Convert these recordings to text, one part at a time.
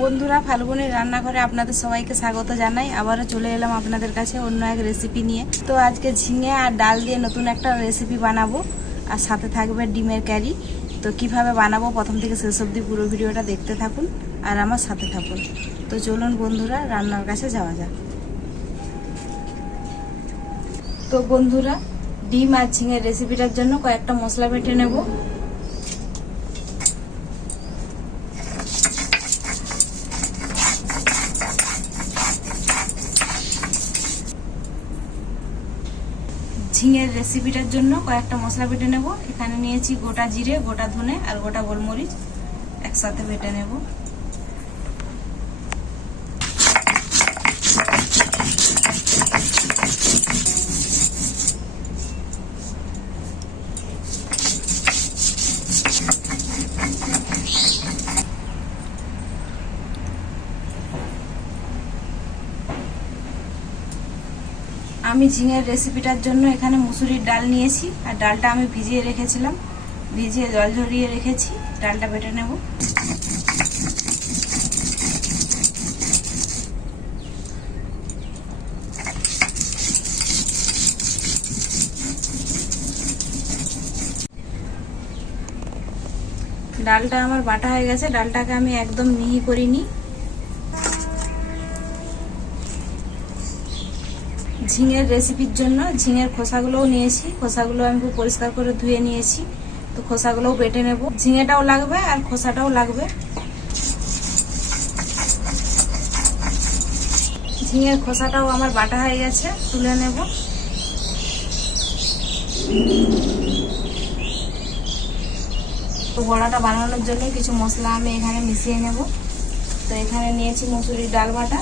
বন্ধুরা, ফাল্গুনের রান্নাঘরে আপনাদের সবাইকে স্বাগত জানাই। আবারও চলে এলাম আপনাদের কাছে অন্য এক রেসিপি নিয়ে। তো আজকে ঝিঙে আর ডাল দিয়ে নতুন একটা রেসিপি বানাবো। আর সাথে থাকবে ডিমের ক্যারি তো কীভাবে বানাবো প্রথম থেকে শেষ অবধি পুরো ভিডিওটা দেখতে থাকুন আর আমার সাথে থাকুন। তো চলুন বন্ধুরা, রান্নার কাছে যাওয়া যাক। তো বন্ধুরা, ডিম আর ঝিঙের রেসিপিটার জন্য কয়েকটা মশলা বেটে নেব। ঝিঙের রেসিপিটার জন্য কয়েকটা মশলা বেটে নেব। এখানে নিয়েছি গোটা জিরে, গোটা ধনে আর গোটা গোলমরিচ একসাথে বেটে নেব। আমি ঝিঙের রেসিপিটার জন্য এখানে মুসুরির ডাল নিয়েছি, আর ডালটা আমি ভিজিয়ে রেখেছিলাম। ভিজিয়ে জল ঝরিয়ে রেখেছি, ডালটা বেটে নেব। ডালটা আমার বাটা হয়ে গেছে, ডালটাকে আমি একদম মিহি করিনি। ঝিঙের রেসিপির জন্য ঝিঙের খোসাগুলোও নিয়েছি। খোসাগুলো আমি খুব পরিষ্কার করে ধুয়ে নিয়েছি। তো খোসাগুলোও বেটে নেব। ঝিঙেটাও লাগবে আর খোসাটাও লাগবে। ঝিঙের খোসাটাও আমার বাটা হয়ে গেছে, তুলে নেব। তো বড়াটা বানানোর জন্য কিছু মশলা আমি এখানে মিশিয়ে নেব। তো এখানে নিয়েছি মুসুরির ডাল বাটা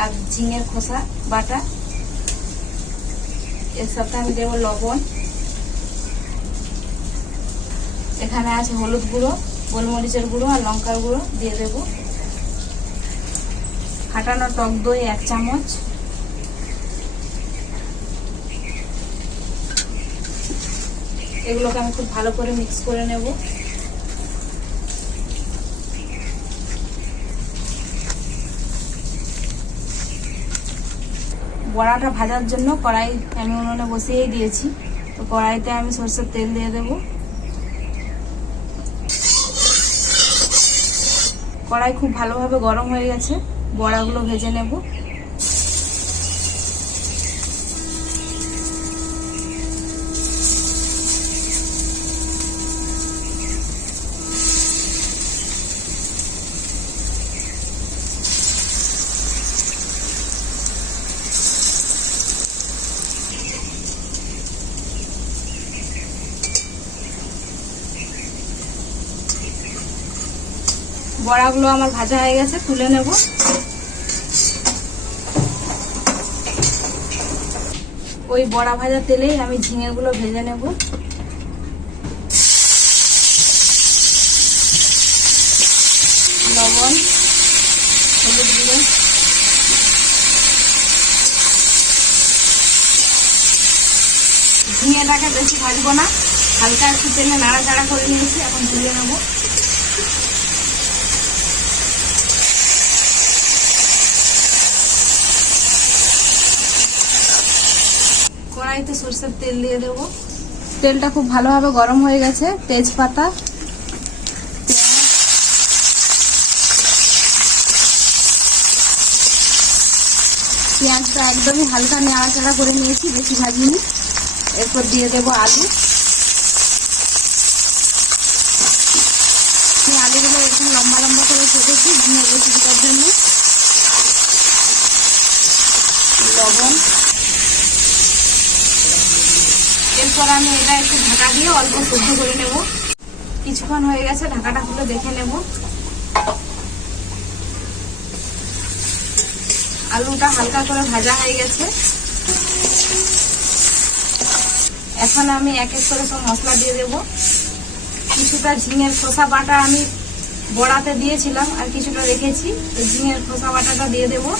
আর ঝিঙের খোসা বাটা। এর সাথে আমি দেবো লবণ। এখানে আছে হলুদ গুঁড়ো, গোলমরিচের গুঁড়ো আর লঙ্কার গুঁড়ো দিয়ে দেবো। ফাটানো টক দই এক চামচ। এগুলোকে আমি খুব ভালো করে মিক্স করে নেব। বড়াটা ভাজার জন্য কড়াই আমি উনুনে বসিয়েই দিয়েছি। তো কড়াইতে আমি সরষের তেল দিয়ে দেব। কড়াই খুব ভালোভাবে গরম হয়ে গেছে। বড়াগুলো ভেজে নেব। বড়াগুলো আমার ভাজা হয়ে গেছে, তুলে নেব। ওই বড়া ভাজা তেলেই আমি ঝিঙেগুলো ভেজে নেব। লবণ, হলুদ গুঁড়ো। ঝিঙেটাকে বেশি ভাজবো না, হালকা একটু তেলে নাড়াচাড়া করে নিয়েছি, এখন তুলে নেব। কড়াইতে সরষের তেল দিয়ে দেব। তেলটা খুব ভালোভাবে গরম হয়ে গেছে। তেজপাতা, পেঁয়াজটা একদমই হালকা নাড়াচাড়া করে নিয়েছি, বেশি ভাজিনি। এরপর দিয়ে দেব আলু। আলুগুলো এরকম লম্বা লম্বা করে কেটেছি ঝিঙে রেসিপিটার জন্য। লবণ। এরপর আমি এটা একটু ঢাকা দিয়ে অল্প শুদ্ধ করে নেব। কিছুক্ষণ হয়ে গেছে, ঢাকাটা খুলে দেখে নেব। আলুটা হালকা করে ভাজা হয়ে গেছে। এখন আমি এক এক করে সব মশলা দিয়ে দেব। কিছুটা ঝিঙের খোসা বাটা আমি বড়াতে দিয়েছিলাম, আর কিছুটা রেখেছি। ঝিঙের খোসা বাটাটা দিয়ে দেবো।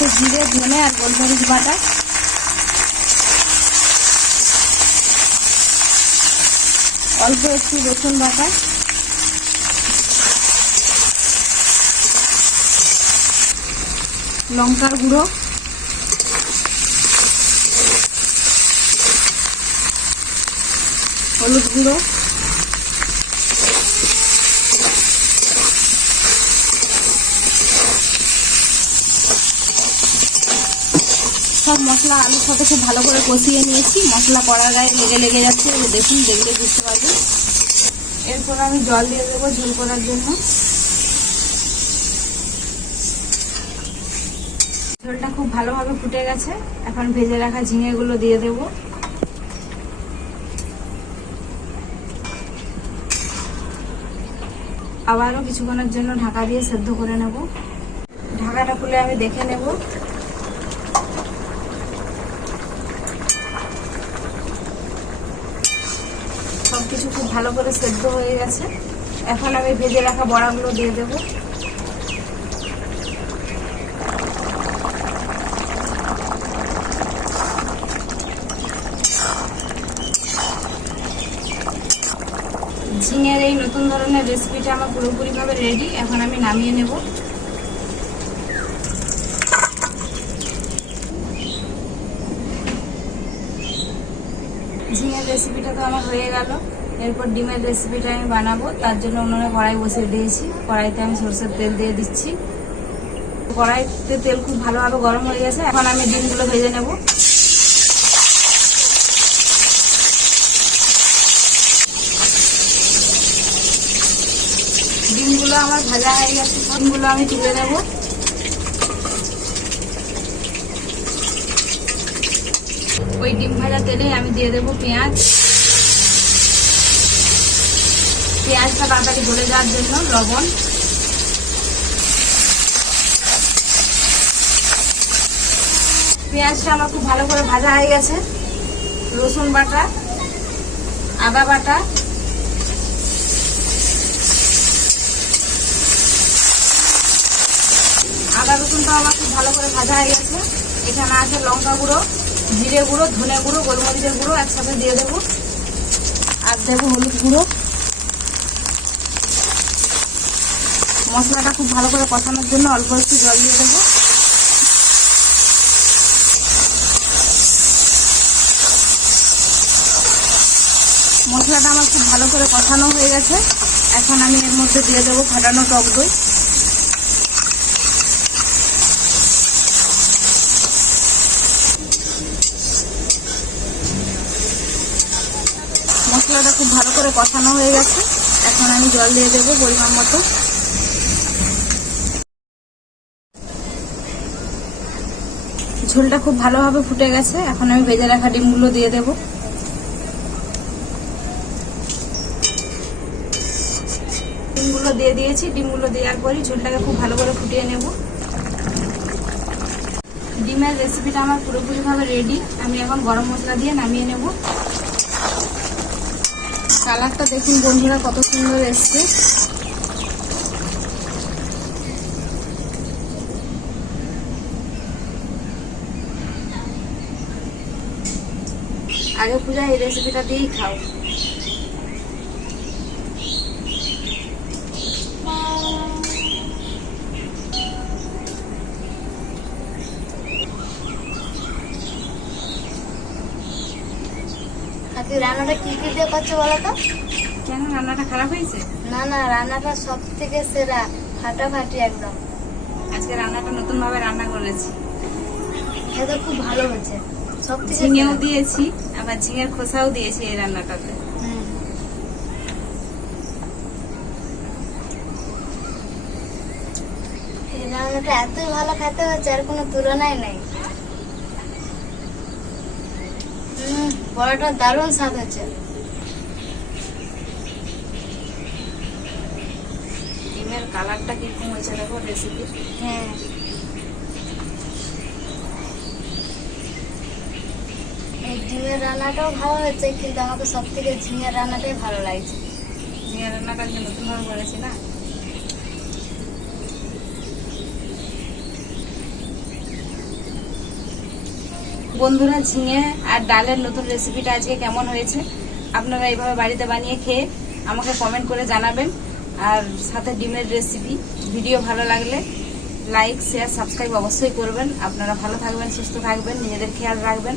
আছে জিরে ধনে আর গোলমরিচ বাটা। অল্প একটু রসুন বাটা। লঙ্কার গুঁড়ো। হলুদ গুঁড়ো। সব মশলা আলুর সাথে খুব ভালো করে কষিয়ে নিয়েছি। মশলা কড়ার গায়ে লেগে লেগে যাচ্ছে দেখুন, দেখলে বুঝতে পারবেন এরপর আমি জল দিয়ে দেবো ঝোল করার জন্য। ঝোলটা খুব ভালোভাবে ফুটে গেছে। এখন ভেজে রাখা ঝিঙেগুলো দিয়ে দেবো। আবারও কিছুক্ষণের জন্য ঢাকা দিয়ে সেদ্ধ করে নেব। ঢাকাটা খুলে আমি দেখে নেব সব কিছু খুব ভালো করে সেদ্ধ হয়ে গেছে। এখন আমি ভেজে রাখা বড়াগুলো দিয়ে দেবো। ঝিঙের এই নতুন ধরনের রেসিপিটা আমার পুরোপুরিভাবে রেডি এখন আমি নামিয়ে নেব। ঝিঙের রেসিপিটা তো আমার হয়ে গেল। এরপর ডিমের রেসিপিটা আমি বানাবো। তার জন্য উনুনে কড়াই বসিয়ে দিয়েছি। কড়াইতে আমি সরষের তেল দিয়ে দিচ্ছি। কড়াইতে তেল খুব ভালোভাবে গরম হয়ে গেছে। এখন আমি ডিমগুলো ভেজে নেব। ডিমগুলো আমার ভাজা হয়ে গেছে। ডিমগুলো আমি তুলে নেব। ওই ডিম ভাজা তেলে আমি দিয়ে দেবো পেঁয়াজ। পেঁয়াজটা তাড়াতাড়ি গলে যাওয়ার জন্য, লবণ। পেঁয়াজটা আমার খুব ভালো করে ভাজা হয়ে গেছে। রসুন বাটা, আদা বাটা। আদা রসুনটা আমার খুব ভালো করে ভাজা হয়ে গেছে। এখানে আছে লঙ্কা গুঁড়ো, জিরে গুঁড়ো, ধনে গুঁড়ো, গোলমরিচের গুঁড়ো একসাথে দিয়ে দেবো। আর দেবো হলুদ গুঁড়ো। মশলাটা খুব ভালো করে কষানোর জন্য অল্প একটু জল দিয়ে দেবো। মশলাটা আমার খুব ভালো করে কষানো হয়ে গেছে। এখন আমি এর মধ্যে দিয়ে দেবো ফাটানো টক দই। মশলাটা খুব ভালো করে কষানো হয়ে গেছে। এখন আমি জল দিয়ে দেবো পরিমাণ মতো। ঝোলটা খুব ভালোভাবে ফুটে গেছে। এখন আমি ভেজে রাখা ডিমগুলো দিয়ে দেব। ডিমগুলো দিয়ে দিয়েছি। ডিমগুলো দেওয়ার পরই ঝোলটাকে খুব ভালো করে ফুটিয়ে নেব। ডিমের রেসিপিটা আমার পুরোপুরিভাবে রেডি আমি এখন গরম মশলা দিয়ে নামিয়ে নেব। কালারটা দেখুন বন্ধুরা কত সুন্দর এসছে। আগে পূজা এই রেসিপিটা দিয়েই খাও। তুই রান্নাটা কি কি দিয়ে করছ বলো তো? কেন রান্নাটা খারাপ হয়েছে? না না রান্নাটা সব থেকে সেরা ফাটাফাটি একদম। আজকে রান্নাটা নতুন ভাবে রান্না করেছি। এটা খুব ভালো হয়েছে। ঝিঙেও দিয়েছি আবার ঝিঙের খোসাও দিয়েছি এই রান্নাটাতে। রান্নাটা এতই ভালো খেতে হয়েছে আর কোনো তুলনাই নেই। হুম, বড়টা দারুণ স্বাদ হচ্ছে। ডিমের কালারটা কীরকম হয়েছে দেখো রেসিপি হ্যাঁ। ডিমের রান্নাটাও ভালো হয়েছে, কিন্তু আমাকে সব থেকে ঝিঙের রান্নাটাই ভালো লাগছে। ঝিঙের রান্নাটা আজকে নতুন ভাবে করেছি না? বন্ধুরা, ঝিঙে আর ডালের নতুন রেসিপিটা আজকে কেমন হয়েছে? আপনারা এইভাবে বাড়িতে বানিয়ে খেয়ে আমাকে কমেন্ট করে জানাবেন। আর সাথে ডিমের রেসিপি ভিডিও ভালো লাগলে লাইক শেয়ার সাবস্ক্রাইব অবশ্যই করবেন। আপনারা ভালো থাকবেন, সুস্থ থাকবেন, নিজেদের খেয়াল রাখবেন।